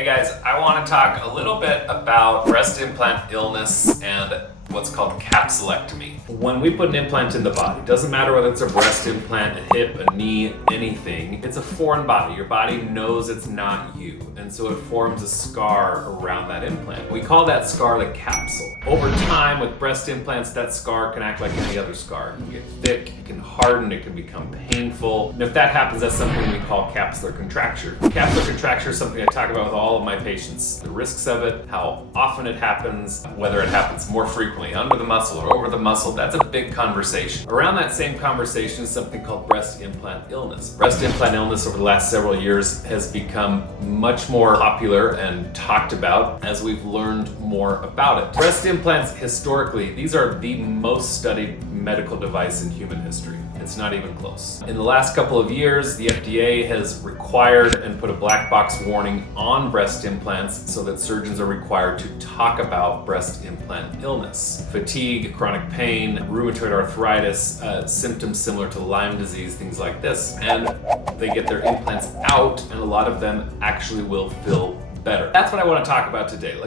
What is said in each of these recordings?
Hey guys, I want to talk a little bit about breast implant illness and what's called capsulectomy. When we put an implant in the body, doesn't matter whether it's a breast implant, a hip, a knee, anything, it's a foreign body. Your body knows it's not you, and so it forms a scar around that implant. We call that scar the capsule. Over time with breast implants, that scar can act like any other scar. It can get thick, it can harden, it can become painful. And if that happens, that's something we call capsular contracture. Capsular contracture is something I talk about with all of my patients. The risks of it, how often it happens, whether it happens more frequently under the muscle or over the muscle, that's a big conversation. Around that same conversation is something called breast implant illness. Breast implant illness over the last several years has become much more popular and talked about as we've learned more about it. Breast implants, historically, these are the most studied medical device in human history. It's not even close. In the last couple of years, the FDA has required and put a black box warning on breast implants so that surgeons are required to talk about breast implant illness. Fatigue, chronic pain, rheumatoid arthritis, symptoms similar to Lyme disease, things like this. And they get their implants out, and a lot of them actually will feel better. That's what I want to talk about today.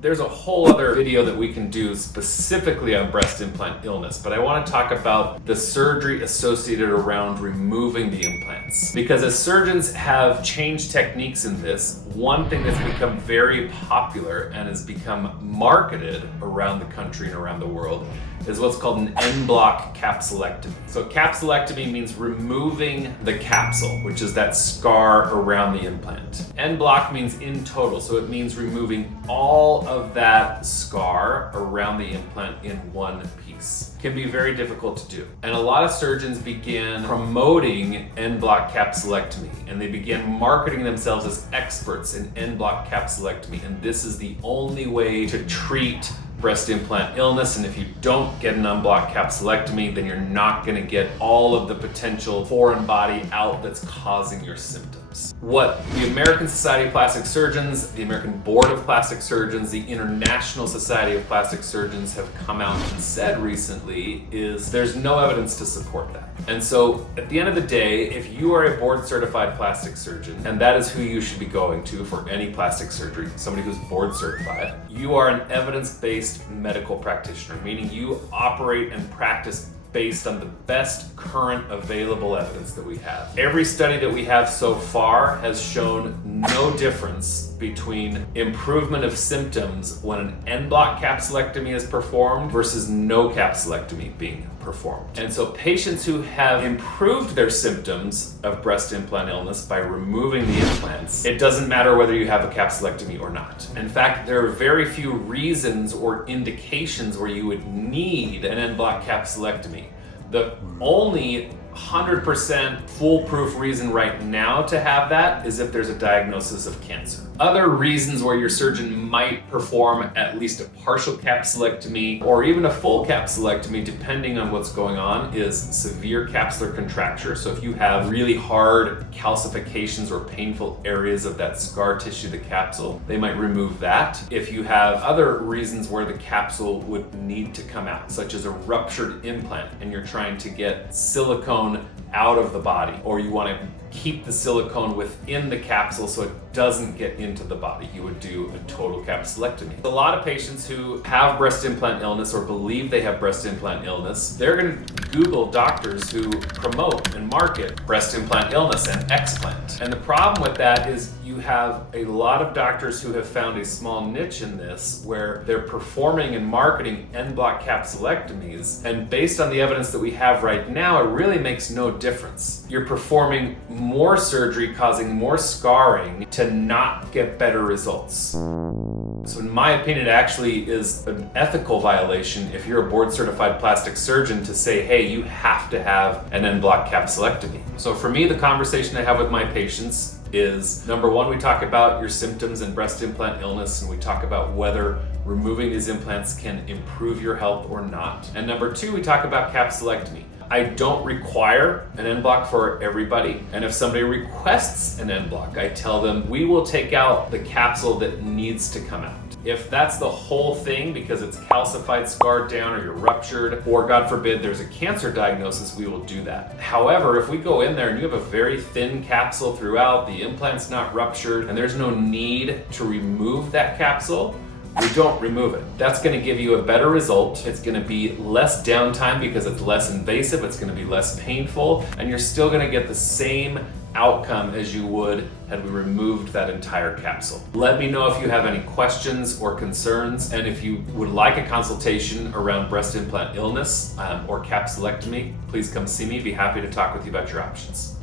There's a whole other video that we can do specifically on breast implant illness, but I want to talk about the surgery associated around removing the implants. Because as surgeons have changed techniques in this, one thing that's become very popular and has become marketed around the country and around the world is what's called an en-bloc capsulectomy. So capsulectomy means removing the capsule, which is that scar around the implant. En-bloc means in total, so it means removing all of that scar around the implant in one piece. It can be very difficult to do. And a lot of surgeons begin promoting en-bloc capsulectomy, and they begin marketing themselves as experts in en-bloc capsulectomy, and this is the only way to treat breast implant illness. And if you don't get an en-bloc capsulectomy, then you're not going to get all of the potential foreign body out that's causing your symptoms. What the American Society of Plastic Surgeons, the American Board of Plastic Surgeons, the International Society of Plastic Surgeons have come out and said recently is there's no evidence to support that. And so at the end of the day, if you are a board certified plastic surgeon, and that is who you should be going to for any plastic surgery, somebody who's board certified, you are an evidence-based medical practitioner, meaning you operate and practice based on the best current available evidence that we have. Every study that we have so far has shown no difference between improvement of symptoms when an en-bloc capsulectomy is performed versus no capsulectomy being performed. And so patients who have improved their symptoms of breast implant illness by removing the implants, it doesn't matter whether you have a capsulectomy or not. In fact, there are very few reasons or indications where you would need an en-bloc capsulectomy. The only 100% foolproof reason right now to have that is if there's a diagnosis of cancer. Other reasons where your surgeon might perform at least a partial capsulectomy or even a full capsulectomy, depending on what's going on, is severe capsular contracture. So if you have really hard calcifications or painful areas of that scar tissue, the capsule, they might remove that. If you have other reasons where the capsule would need to come out, such as a ruptured implant and you're trying to get silicone out of the body, or you want to keep the silicone within the capsule so it doesn't get into the body, you would do a total capsulectomy. A lot of patients who have breast implant illness or believe they have breast implant illness, they're going to Google doctors who promote and market breast implant illness and explant. And the problem with that is you have a lot of doctors who have found a small niche in this where they're performing and marketing en-bloc capsulectomies, and based on the evidence that we have right now, it really makes no difference. You're performing more surgery, causing more scarring to not get better results. So in my opinion, it actually is an ethical violation if you're a board certified plastic surgeon to say, hey, you have to have an en-bloc capsulectomy. So for me, the conversation I have with my patients is, number one, we talk about your symptoms and breast implant illness, and we talk about whether removing these implants can improve your health or not. And number two, we talk about capsulectomy. I don't require an end block for everybody. And if somebody requests an end block, I tell them we will take out the capsule that needs to come out. If that's the whole thing because it's calcified, scarred down, or you're ruptured, or God forbid there's a cancer diagnosis, we will do that. However, if we go in there and you have a very thin capsule throughout, the implant's not ruptured, and there's no need to remove that capsule, we don't remove it. That's gonna give you a better result. It's gonna be less downtime because it's less invasive, it's gonna be less painful, and you're still gonna get the same outcome as you would had we removed that entire capsule. Let me know if you have any questions or concerns, and if you would like a consultation around breast implant illness or capsulectomy, please come see me. Be happy to talk with you about your options.